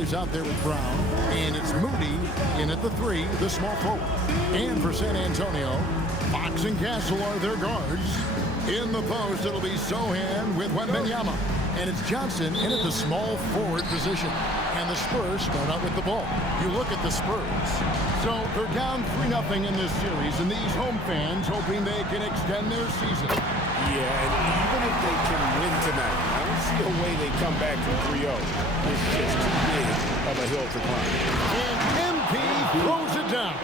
Curry's out there with Brown. And it's Moody in at the 3, the small forward. And for San Antonio, Fox and Castle are their guards. In the post, it'll be Sohan with Wembanyama. And it's Johnson in at the small forward position. And the Spurs start out with the ball. You look at the Spurs. So they're down 3-0 in this series, and these home fans hoping they can extend their season. Yeah, and even if they can win tonight, I don't see a way they come back from 3-0. It's just too big of a hill to climb. And MP throws it down.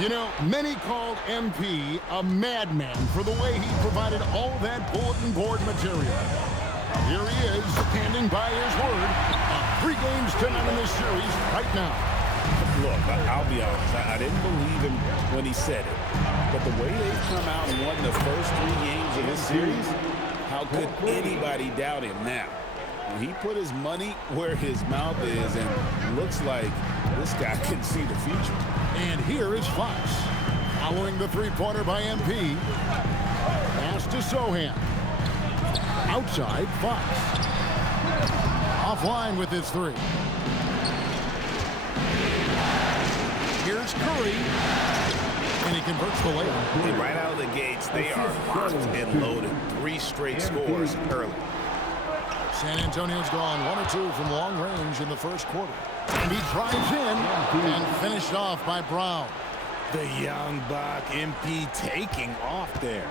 You know, many called MP a madman for the way he provided all that bulletin board material. Here he is, standing by his word. 3 games to none in this series right now. Look, I'll be honest. I didn't believe him when he said it. But the way they've come out and won the first 3 games of this series, how could anybody doubt him now? He put his money where his mouth is, and looks like this guy can see the future. And here is Fox. Following the 3-pointer by MP. Pass to Sohan. Outside, Fox. Offline with his 3. Here's Curry. And he converts the layup. And right out of the gates, they are locked and loaded. 3 straight scores early. San Antonio's gone 1 or 2 from long range in the first quarter. And he drives in and finished off by Brown. The young buck, MP, taking off there.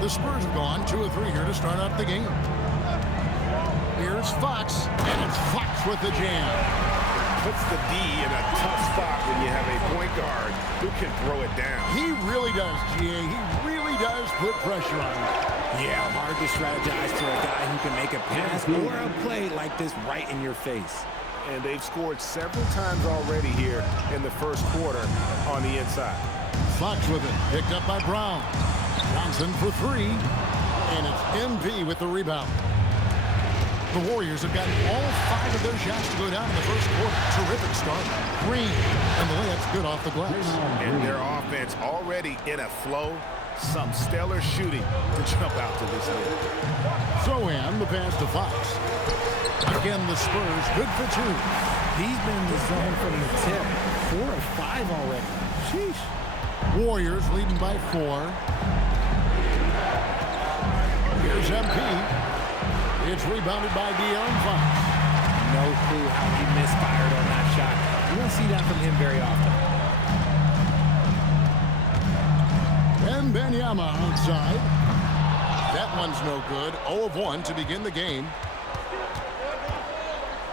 The Spurs have gone 2 or 3 here to start out the game. Here's Fox, and it's Fox with the jam. Puts the D in a tough spot when you have a point guard who can throw it down. He really does, G.A. He really does put pressure on him. Yeah, hard to strategize to a guy who can make a pass or a play like this right in your face. And they've scored several times already here in the first quarter on the inside. Fox with it, picked up by Brown. Johnson for 3, and it's MP with the rebound. The Warriors have gotten all 5 of their shots to go down in the first quarter. Terrific start. Green, and the layup's good off the glass. And their offense already in a flow. Some stellar shooting to jump out to this lead. Sohan, the pass to Fox. Again, the Spurs, good for 2. He's been in the zone from the tip. 4 or 5 already. Sheesh. Warriors leading by 4. Here's MP. It's rebounded by De'Aaron Fox. No clue how he misfired on that shot. You don't see that from him very often. And Wembanyama outside. That one's no good. 0 of 1 to begin the game.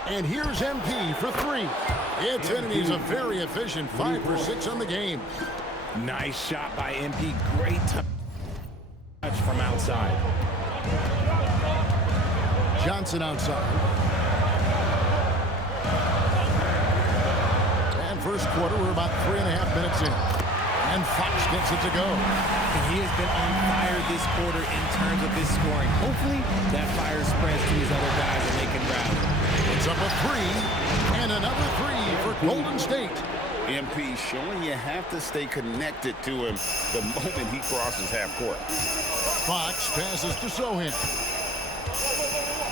And here's MP for 3. It's in, and he's a very efficient 5 for 6 on the game. Nice shot by MP. Great touch from outside. Johnson outside. And first quarter, we're about 3.5 minutes in. And Fox gets it to go. And he has been on fire this quarter in terms of his scoring. Hopefully, that fire spreads to his other guys and they can rally. It's up a 3, and another 3 for Golden State. MP showing you have to stay connected to him the moment he crosses half court. Fox passes to Sohan.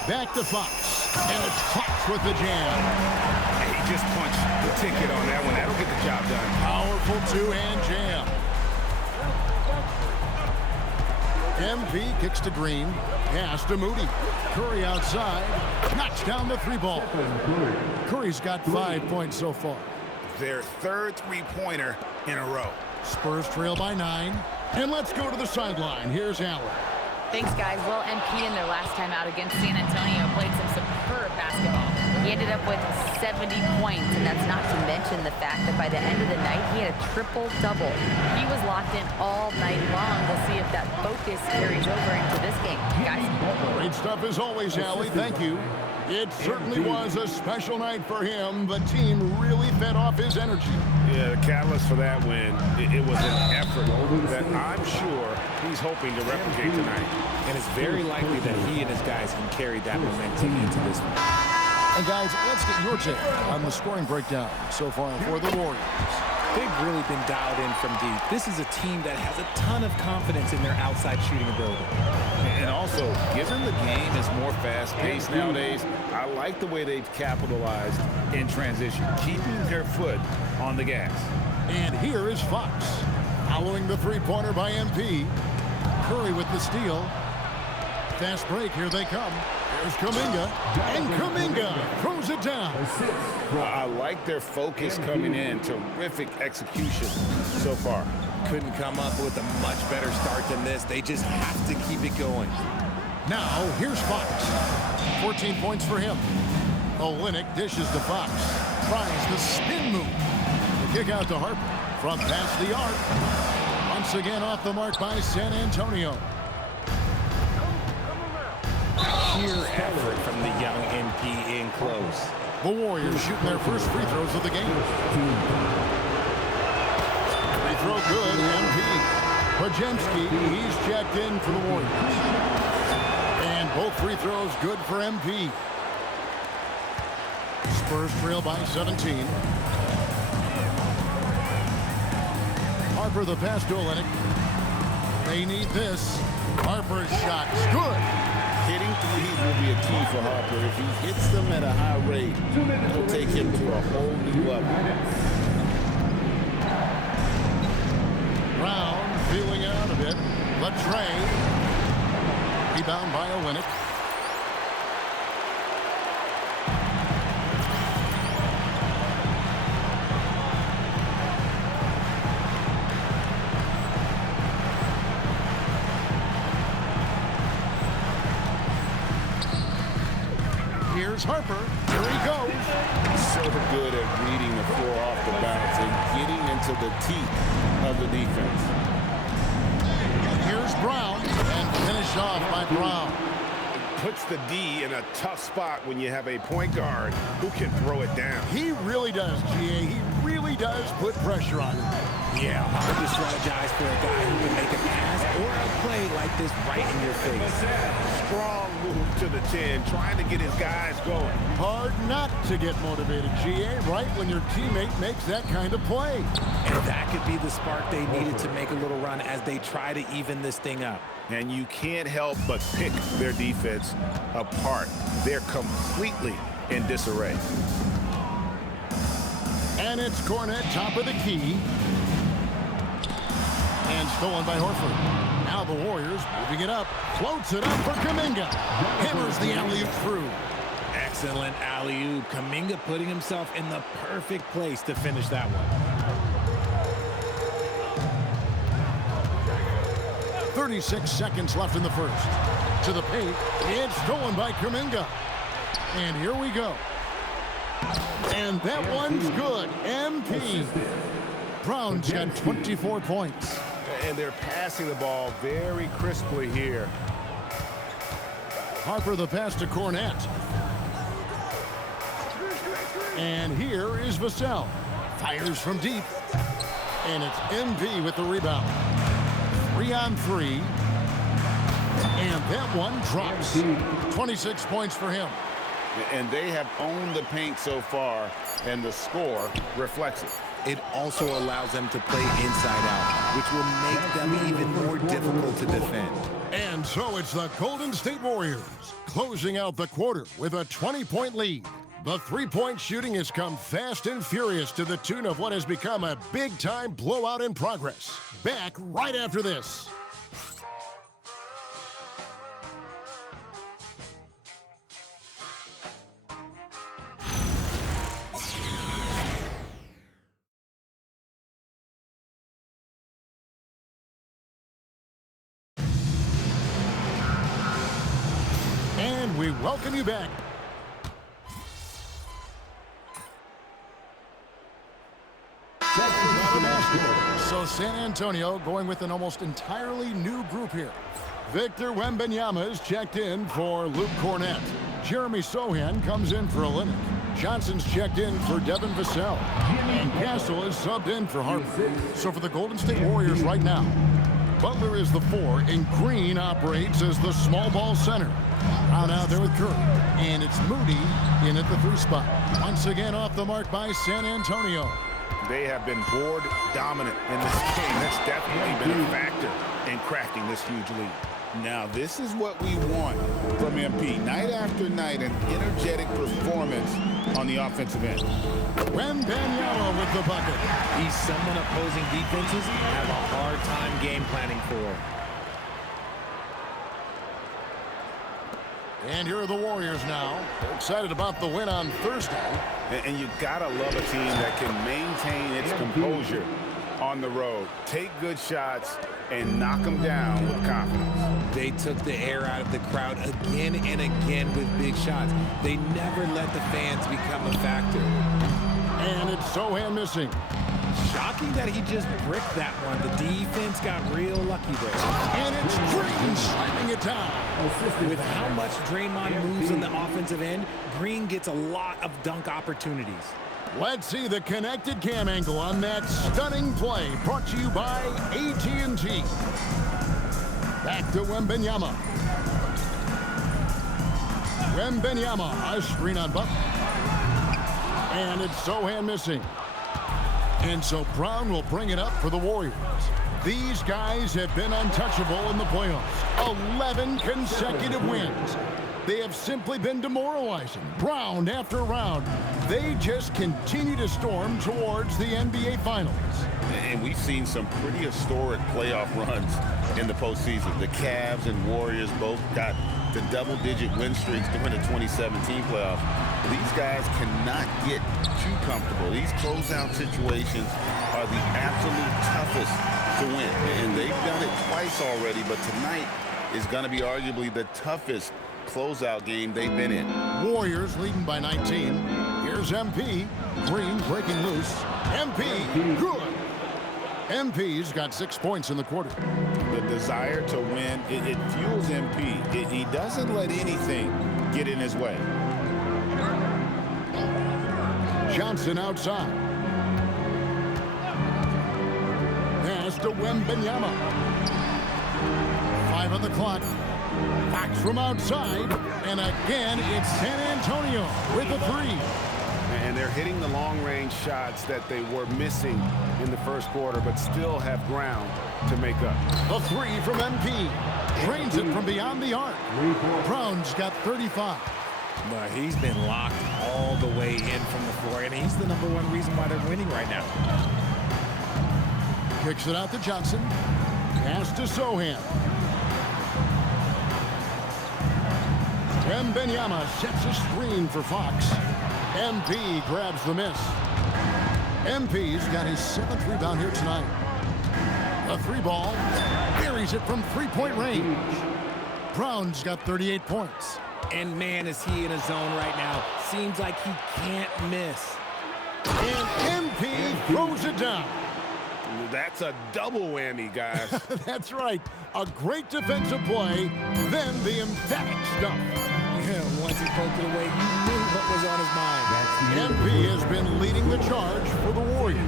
Back to Fox, and it's Fox with the jam. He just punched the ticket on that one. That'll get the job done. Powerful 2-hand jam. MP kicks to Green. Pass to Moody. Curry outside. Knocks down the 3-ball. Curry's got 5 points so far. Their 3rd 3-pointer in a row. Spurs trail by 9. And let's go to the sideline. Here's Allen. Thanks, guys. Well, MP in their last time out against San Antonio played some superb basketball. He ended up with 70 points, and that's not to mention the fact that by the end of the night, he had a triple-double. He was locked in all night long. We'll see if that focus carries over into this game. Guys? Great stuff as always, Allie. Thank you. It certainly was a special night for him. The team really fed off his energy. Yeah, the catalyst for that win, it was an effort that I'm sure he's hoping to replicate tonight. And it's very likely that he and his guys can carry that momentum into this one. And guys, let's get your take on the scoring breakdown so far for the Warriors. They've really been dialed in from deep. This is a team that has a ton of confidence in their outside shooting ability. And also, given the game is more fast-paced nowadays, I like the way they've capitalized in transition, keeping their foot on the gas. And here is Fox. Following the three-pointer by MP. Curry with the steal. Fast break, here they come. Here's Kuminga, and Kuminga throws it down. I like their focus coming in. Terrific execution so far. Couldn't come up with a much better start than this. They just have to keep it going. Now, here's Fox. 14 points for him. Olynyk dishes to Fox. Tries the spin move. The kick out to Harper from past the arc. Once again off the mark by San Antonio. Sheer effort from the young NP in close. The Warriors shooting their first free throws of the game. Free throw good, MP. Pajemski, he's checked in for the Warriors. And both free throws good for MP. Spurs trail by 17. Harper the pass to Olynyk. They need this. Harper's shot is good. Hitting threes will be a key for Harper. If he hits them at a high rate, it'll take him to a whole new level. Brown feeling out a bit. Latrey. Rebound by Olynyk. Here's Harper. Here he goes. So good at reading the floor off the bounce and getting into the teeth of the defense. Here's Brown, and finish off by Brown. Puts the D in a tough spot when you have a point guard who can throw it down. He really does, GA. He really does put pressure on him. Yeah, hard to strategize for a guy who can make a pass or a play like this right in your face. Strong move to the 10, trying to get his guys going. Hard not to get motivated, GA, right when your teammate makes that kind of play. And that could be the spark they needed to make a little run as they try to even this thing up. And you can't help but pick their defense apart. They're completely in disarray. And it's Cornet, top of the key. And stolen by Horford. Now the Warriors moving it up. Floats it up for Kuminga. Hammers the alley-oop through. Excellent alley-oop. Kuminga putting himself in the perfect place to finish that one. 36 seconds left in the first. To the paint. It's stolen by Kuminga. And here we go. And that one's good. MP. Brown's got 24 points. And they're passing the ball very crisply here. Harper the pass to Cornet. And here is Vassell. Fires from deep. And it's MP with the rebound. 3-on-3. And that one drops. 26 points for him. And they have owned the paint so far, and the score reflects it. It also allows them to play inside out, which will make them even more difficult to defend. And so it's the Golden State Warriors closing out the quarter with a 20-point lead. The three-point shooting has come fast and furious to the tune of what has become a big-time blowout in progress. Back right after this. And we welcome you back. So San Antonio going with an almost entirely new group here. Victor Wembanyama is checked in for Luke Cornet. Jeremy Sohan comes in for Olynyk. Johnson's checked in for Devin Vassell. And Castle is subbed in for Harper. So for the Golden State Warriors right now, Butler is the 4, and Green operates as the small ball center. Brown out there with Curry. And it's Moody in at the 3 spot. Once again off the mark by San Antonio. they have been board dominant in this game. That's definitely been a factor in crafting this huge lead. Now, this is what we want from MP. Night after night, an energetic performance on the offensive end. Wembanyama with the bucket. He's someone opposing defenses have a hard time game planning for. And here are the Warriors now. They're excited about the win on Thursday. And you gotta love a team that can maintain its composure on the road. Take good shots and knock them down with confidence. They took the air out of the crowd again and again with big shots. They never let the fans become a factor. And it's Sohan missing. Shocking that he just bricked that one. The defense got real lucky there. And it's Green slamming it down. With how much Draymond moves on the offensive end, Green gets a lot of dunk opportunities. Let's see the connected cam angle on that stunning play, brought to you by AT&T. Back to Wembanyama. Wembanyama, a screen on Buck. And it's Sohan missing. And so Brown will bring it up for the Warriors. These guys have been untouchable in the playoffs. 11 consecutive wins. They have simply been demoralizing, round after round. They just continue to storm towards the NBA Finals. And we've seen some pretty historic playoff runs in the postseason. The Cavs and Warriors both got the double-digit win streaks during the 2017 playoffs. These guys cannot get too comfortable. These closeout situations are the absolute toughest to win. And they've done it twice already, but tonight is going to be arguably the toughest closeout game they've been in. Warriors leading by 19. Here's MP. Green breaking loose. MP, good. MP's got 6 points in the quarter. The desire to win, it fuels MP. He doesn't let anything get in his way. Johnson outside. Pass to Wembanyama. 5 on the clock. Fox from outside. And again, it's San Antonio with a 3. And they're hitting the long-range shots that they were missing in the first quarter, but still have ground to make up. A 3 from MP. Drains it from beyond the arc. Brown's got 35. But he's been locked all the way in from the floor, and he's the #1 reason why they're winning right now. Kicks it out to Johnson. Pass to Sohan. Wembanyama sets a screen for Fox. MP grabs the miss. MP's got his 7th rebound here tonight. A 3-ball. Buries it from 3-point range. Brown's got 38 points. And man, is he in a zone right now. Seems like he can't miss. And MP throws it down. That's a double whammy, guys. That's right. A great defensive play, then the emphatic stuff. Yeah, once he poked it away, you knew what was on his mind. MP has been leading the charge for the Warriors.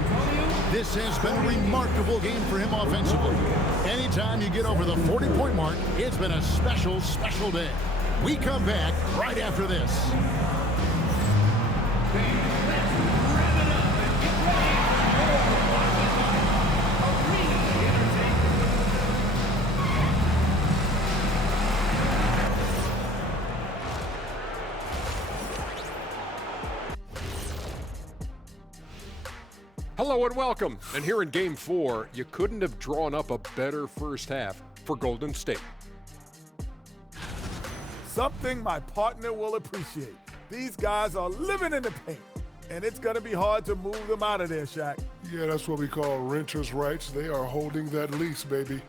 This has been a remarkable game for him offensively. Anytime you get over the 40-point mark, it's been a special, special day. We come back right after this. Hello and welcome. And here in Game 4, you couldn't have drawn up a better first half for Golden State. Something my partner will appreciate. These guys are living in the paint, and it's going to be hard to move them out of there, Shaq. Yeah, that's what we call renter's rights. They are holding that lease, baby.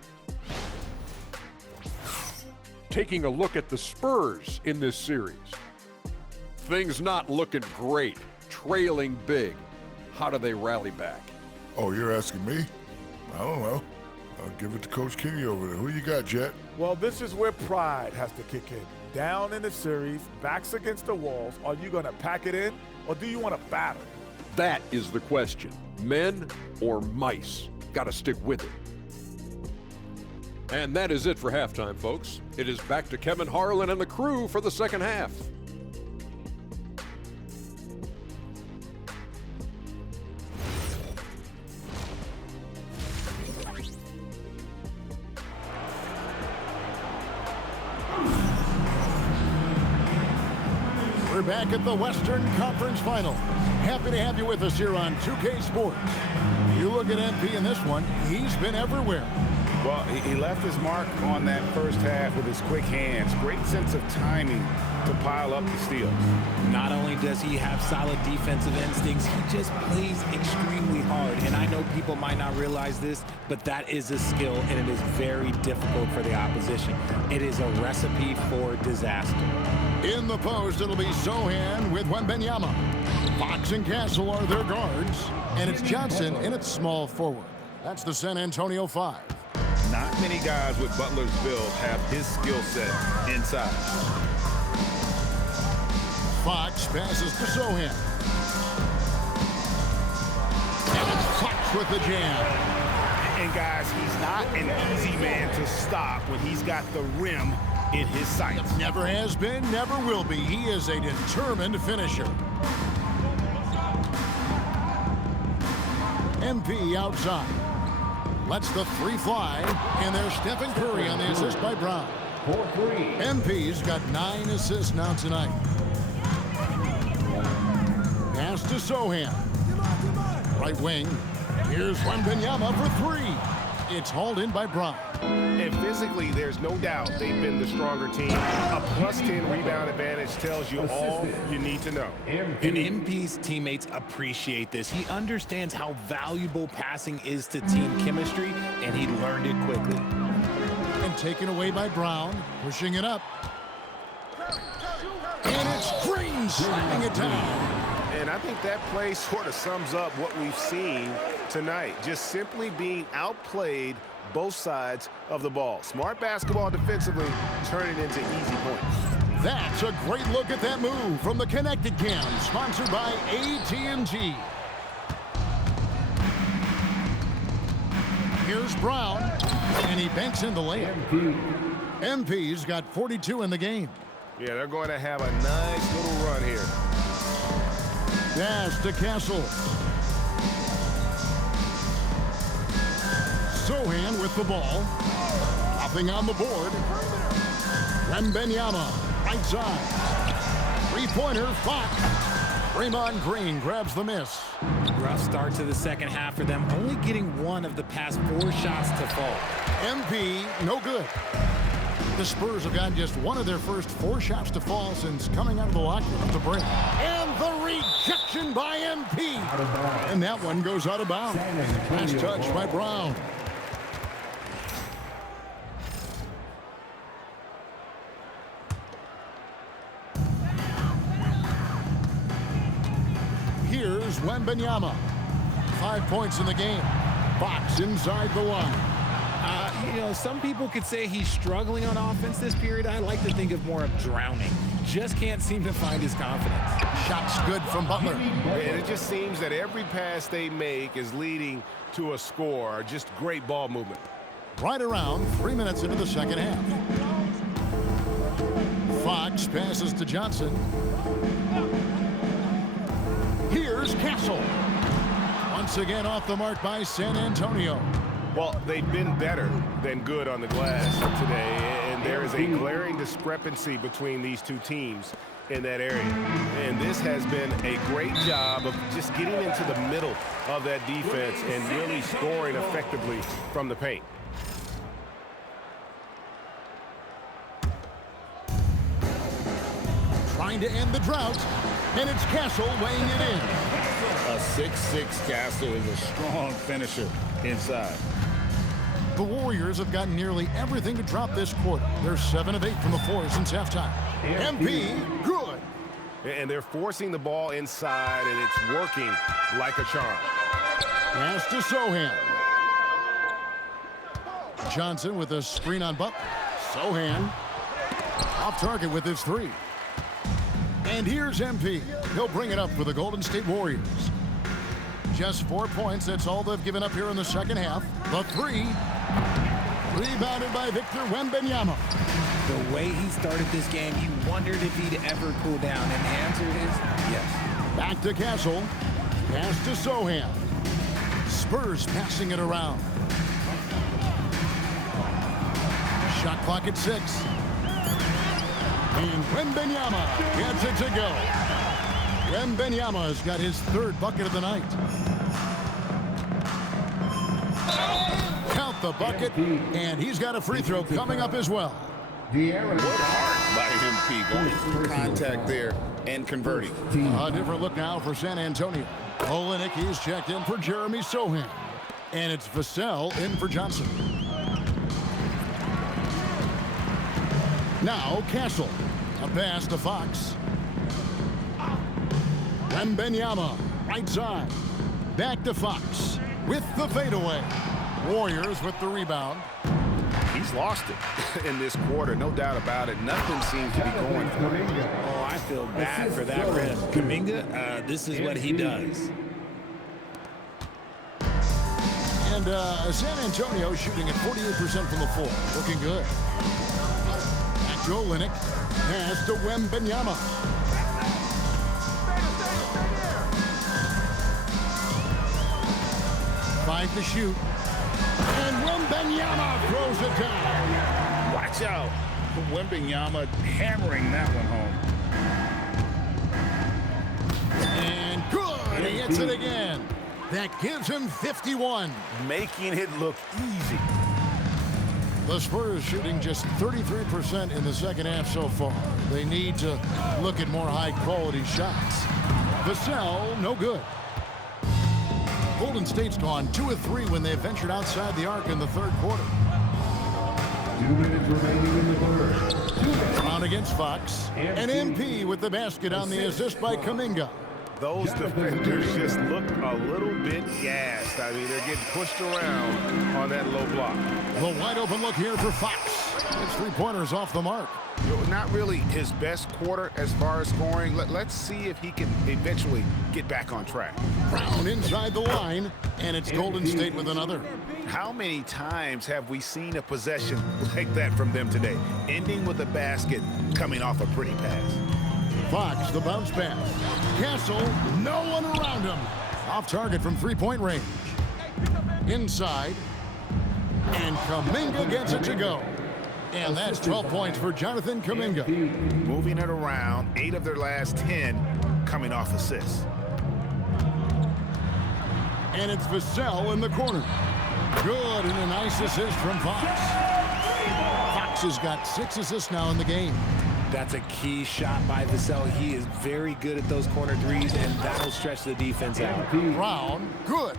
Taking a look at the Spurs in this series. Things not looking great, trailing big. How do they rally back? Oh, you're asking me? I don't know. I'll give it to Coach Kenny over there. Who you got, Jet? Well, this is where pride has to kick in. Down in the series, backs against the walls. Are you going to pack it in, or do you want to battle? That is the question. Men or mice? Got to stick with it. And that is it for halftime, folks. It is back to Kevin Harlan and the crew for the second half. back at the Western Conference Final. Happy to have you with us here on 2K Sports. You look at MP in this one, he's been everywhere. Well, he left his mark on that first half with his quick hands. Great sense of timing to pile up the steals. Not only does he have solid defensive instincts, he just plays extremely hard. And I know people might not realize this, but that is a skill, and it is very difficult for the opposition. It is a recipe for disaster. In the post, it'll be Sohan with Wembanyama. Fox and Castle are their guards, and it's Johnson in its small forward. That's the San Antonio 5. Not many guys with Butler's build have his skill set inside. Fox passes to Sohan. And it's Fox with the jam. And guys, he's not an easy man to stop when he's got the rim in his sights. Never has been, never will be. He is a determined finisher. MP outside. Lets the three fly, and there's Stephen Curry on the assist by Brown. MP's got 9 assists now tonight. Pass to Sohan. Right wing. Here's Wembanyama for 3. It's hauled in by Brown. And physically, there's no doubt they've been the stronger team. A +10 rebound advantage tells you all you need to know. And MP's teammates appreciate this. He understands how valuable passing is to team chemistry, and he learned it quickly. And taken away by Brown, pushing it up. And it's Green slamming it down. And I think that play sort of sums up what we've seen tonight. Just simply being outplayed both sides of the ball. Smart basketball defensively, turning into easy points. That's a great look at that move from the Connected Cam, sponsored by AT&T. Here's Brown, and he banks in the layup. MP's got 42 in the game. Yeah, they're going to have a nice little run here. Pass to Castle. Sohan with the ball. Nothing on the board. Wembanyama, right side. Three-pointer, Fox. Draymond Green grabs the miss. Rough start to the second half for them, only getting 1 of the past 4 shots to fall. MP, no good. The Spurs have gotten just 1 of their first 4 shots to fall since coming out of the locker room to break. And the rejection by MP. And that one goes out of bounds. Last touch by Brown. Here's Wembanyama. 5 points in the game. Fox inside the line. You know, some people could say he's struggling on offense this period. I like to think of more of drowning. Just can't seem to find his confidence. Shots good from Butler. And it just seems that every pass they make is leading to a score. Just great ball movement. Right around 3 minutes into the second half. Fox passes to Johnson. Here's Castle. Once again off the mark by San Antonio. Well, they've been better than good on the glass today, and there is a glaring discrepancy between these two teams in that area. And this has been a great job of just getting into the middle of that defense and really scoring effectively from the paint. Trying to end the drought, and it's Castle weighing it in. A 6'6" Castle is a strong finisher inside. The Warriors have gotten nearly everything to drop this quarter. They're 7 of 8 from the floor since halftime. MP, good. And they're forcing the ball inside, and it's working like a charm. Pass to Sohan. Johnson with a screen on Butler. Sohan off target with his 3. And here's MP. He'll bring it up for the Golden State Warriors. Just 4 points. That's all they've given up here in the second half. The 3. Rebounded by Victor Wembanyama. The way he started this game, you wondered if he'd ever cool down. And the answer is yes. Back to Castle. Pass to Sohan. Spurs passing it around. Shot clock at 6. And Wembanyama gets it to go. Wembanyama's got his third bucket of the night. Count the bucket, and he's got a free throw coming up as well. What heart by MP going through contact there and converting. A different look now for San Antonio. Olenek, he's checked in for Jeremy Sohan. And it's Vassell in for Johnson. Now Castle. A pass to Fox. Wembanyama, right side. Back to Fox with the fadeaway. Warriors with the rebound. He's lost it in this quarter, no doubt about it. Nothing seems to be going for him. Oh, I feel bad for that rim. Kuminga, this is what he does. And San Antonio shooting at 48% from the floor. Looking good. Back to Olenek. Pass to Wembanyama. Five to shoot. And Wembanyama throws it down. Watch out. Wembanyama hammering that one home. And good. He hits it again. That gives him 51. Making it look easy. The Spurs shooting just 33% in the second half so far. They need to look at more high-quality shots. Vassell, no good. Golden State's gone 2 of 3 when they ventured outside the arc in the third quarter. 2 minutes remaining in the third. Brown against Fox. And MP with the basket on the assist by Kuminga. Those defenders just look a little bit gassed. I mean, they're getting pushed around on that low block. The wide open look here for Fox. It's 3-pointers off the mark. Not really his best quarter as far as scoring. Let's see if he can eventually get back on track. Brown inside the line, and it's Golden State with another. How many times have we seen a possession like that from them today, ending with a basket coming off a pretty pass? Fox, the bounce pass. Castle, no one around him. Off target from 3-point range. Inside. And Kuminga gets it to go. And that's 12 points for Jonathan Kuminga. Moving it around, 8 of their last 10 coming off assists. And it's Vassell in the corner. Good, and a nice assist from Fox. Fox has got 6 assists now in the game. That's a key shot by Vassell. He is very good at those corner threes, and that'll stretch the defense out. Brown, good.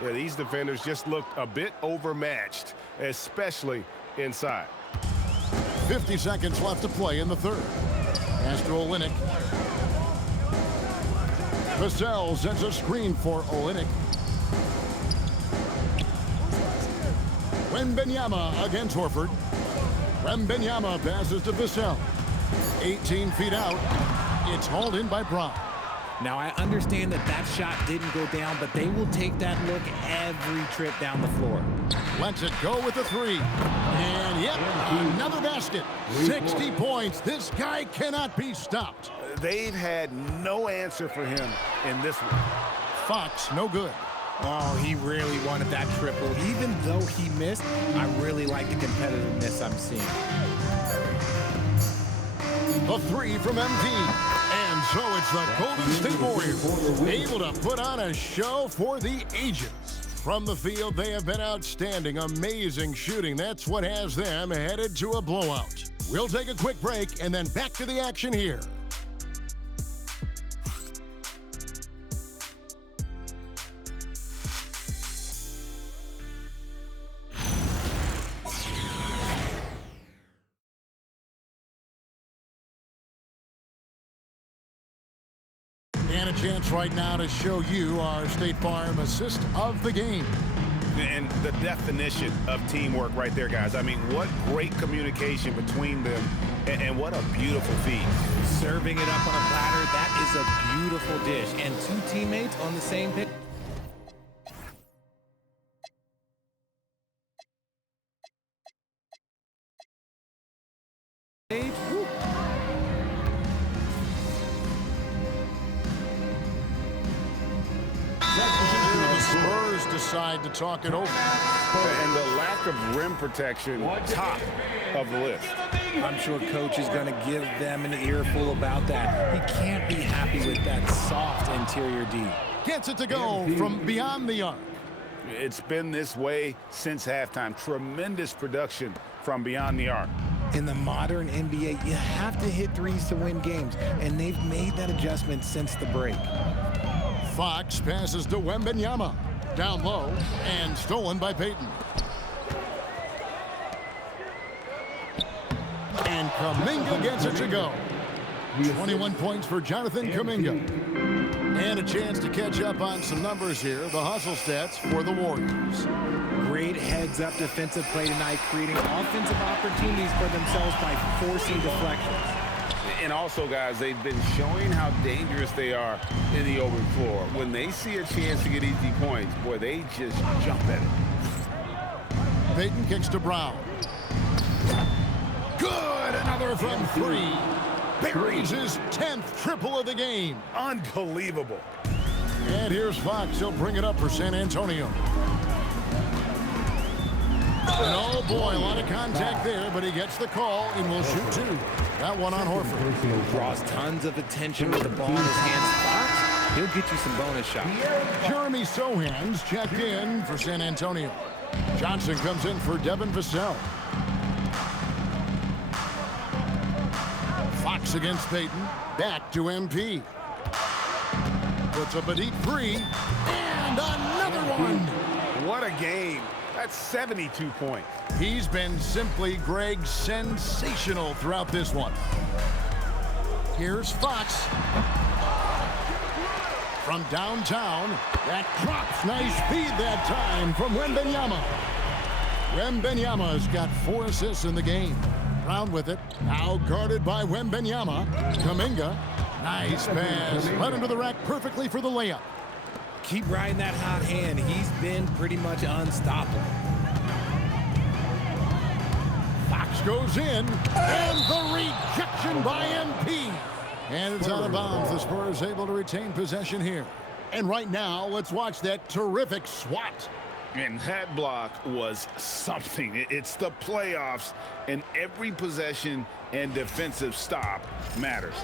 Yeah, these defenders just looked a bit overmatched, especially inside. 50 seconds left to play in the third. Pass to Olenek. Vassell sets a screen for Olenek. Wembanyama against Horford. Wembanyama passes to Vassell. 18 feet out. It's hauled in by Brown. Now, I understand that shot didn't go down, but they will take that look every trip down the floor. Lets it go with the 3. And, yep, another basket. 60 points. This guy cannot be stopped. They've had no answer for him in this one. Fox, no good. Oh, he really wanted that triple. Even though he missed, I really like the competitiveness I'm seeing. The 3 from MP. And so it's the Golden State Warriors able to put on a show for the ages. From the field, they have been outstanding. Amazing shooting. That's what has them headed to a blowout. We'll take a quick break and then back to the action here. And a chance right now to show you our State Farm assist of the game. And the definition of teamwork right there, guys. I mean, what great communication between them, and what a beautiful feed. Serving it up on a platter, that is a beautiful dish. And 2 teammates on the same page. Woo. Spurs decide to talk it over. And the lack of rim protection, top of the list. I'm sure coach is going to give them an earful about that. He can't be happy with that soft interior D. Gets it to go from beyond the arc. It's been this way since halftime. Tremendous production from beyond the arc. In the modern NBA, you have to hit threes to win games, and they've made that adjustment since the break. Fox passes to Wembanyama. Down low and stolen by Payton. And Kuminga gets it to go. 21 points for Jonathan Kuminga. And a chance to catch up on some numbers here. The hustle stats for the Warriors. Great heads-up defensive play tonight, creating offensive opportunities for themselves by forcing deflections. And also, guys, they've been showing how dangerous they are in the open floor. When they see a chance to get easy points, boy, they just jump at it. Payton kicks to Brown. Good! Another from three. Buries his 10th triple of the game. Unbelievable. And here's Fox. He'll bring it up for San Antonio. And oh boy, a lot of contact there, but he gets the call and will shoot two. That one on Horford. Draws tons of attention with the ball in his hands. Fox, he'll get you some bonus shots. Jeremy Sohan's checked in for San Antonio. Johnson comes in for Devin Vassell. Fox against Payton. Back to MP. Puts up a deep three. And another one. What a game. That's 72 points. He's been simply, Greg, sensational throughout this one. Here's Fox. From downtown. That drops. Nice feed that time from Wembanyama. Wembanyama's got 4 assists in the game. Brown with it. Now guarded by Wembanyama. Kuminga. Nice pass. Led into the rack perfectly for the layup. Keep riding that hot hand. He's been pretty much unstoppable. Fox goes in. And the rejection by MP. And it's out of bounds. The Spurs able to retain possession here. And right now, let's watch that terrific swat. And that block was something. It's the playoffs, and every possession and defensive stop matters.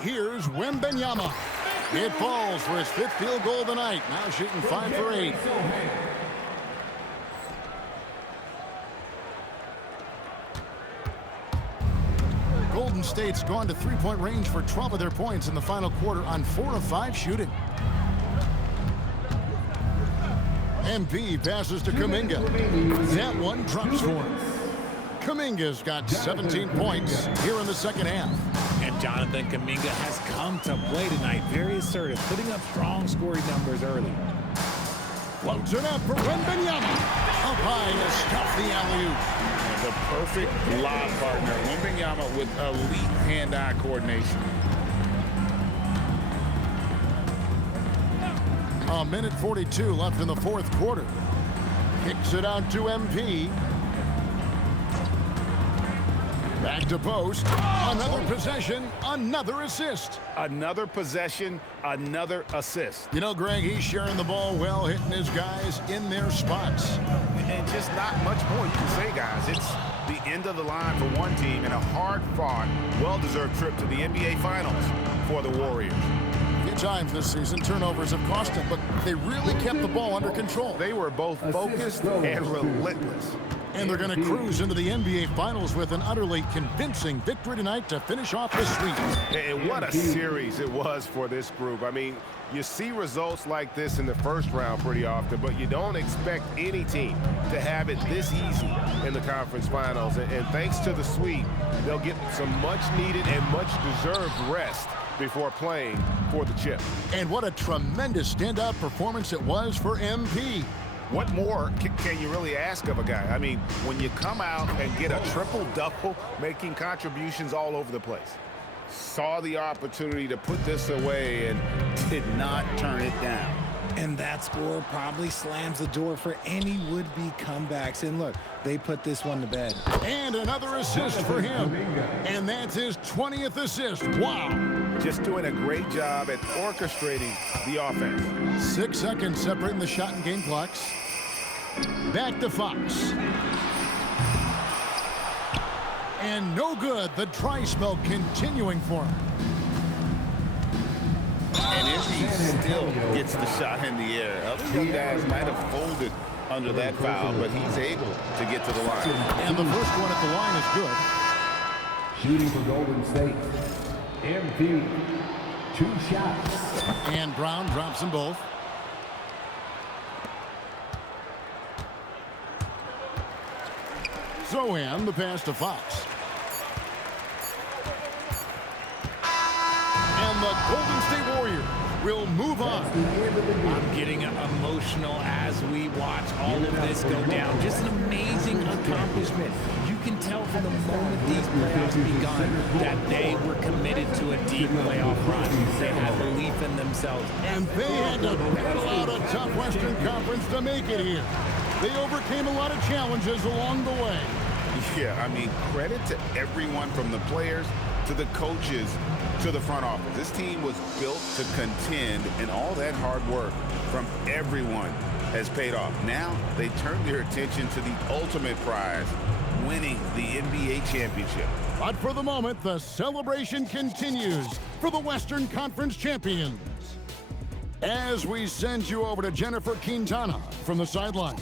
Here's Wembanyama. It falls for his 5th field goal of the night. Now shooting 5 for 8. Golden State's gone to three-point range for 12 of their points in the final quarter on 4 of 5 shooting. MP passes to Kuminga. That one drops for him. Kuminga's got 17 points here in the second half. And Jonathan Kuminga has come to play tonight. Very assertive, putting up strong scoring numbers early. Floats it up for Wembanyama. Up high to stuff the alley-oop. The perfect lob partner. Wembanyama with elite hand-eye coordination. A minute 42 left in the 4th quarter. Kicks it out to MP. Back to post. Another possession, another assist. Another possession, another assist. You know, Greg, he's sharing the ball well, hitting his guys in their spots. And just not much more you can say, guys. It's the end of the line for one team and a hard-fought, well-deserved trip to the NBA Finals for the Warriors. A few times this season, turnovers have cost them, but they really kept the ball under control. They were both focused and relentless. And they're going to cruise into the NBA Finals with an utterly convincing victory tonight to finish off the sweep. And what a series it was for this group. I mean, you see results like this in the first round pretty often, but you don't expect any team to have it this easy in the conference finals. And thanks to the sweep, they'll get some much-needed and much-deserved rest before playing for the chip. And what a tremendous standout performance it was for MP. What more can you really ask of a guy? I mean, when you come out and get a triple-double, making contributions all over the place. Saw the opportunity to put this away and did not turn it down. And that score probably slams the door for any would-be comebacks. And look, they put this one to bed. And another assist for him. And that's his 20th assist. Wow. Just doing a great job at orchestrating the offense. 6 seconds separating the shot and game clocks. Back to Fox. And no good. The dry spell continuing for him. And if he still gets the shot in the air, other young guys might have folded under that foul, but he's able to get to the line. And the first one at the line is good. Shooting for Golden State. MP. 2 shots. And Brown drops them both. Zohan, the pass to Fox. And the Golden State Warriors will move on. I'm getting emotional as we watch all of this go down. Just an amazing accomplishment. You can tell from the moment these playoffs begun that they were committed to a deep playoff run. They had belief in themselves. And they had to battle out a tough Western Conference to make it here. They overcame a lot of challenges along the way. Yeah, I mean, credit to everyone from the players to the coaches to the front office. This team was built to contend, and all that hard work from everyone has paid off. Now they turn their attention to the ultimate prize, winning the NBA championship. But for the moment, the celebration continues for the Western Conference champions. As we send you over to Jennifer Quintana from the sideline.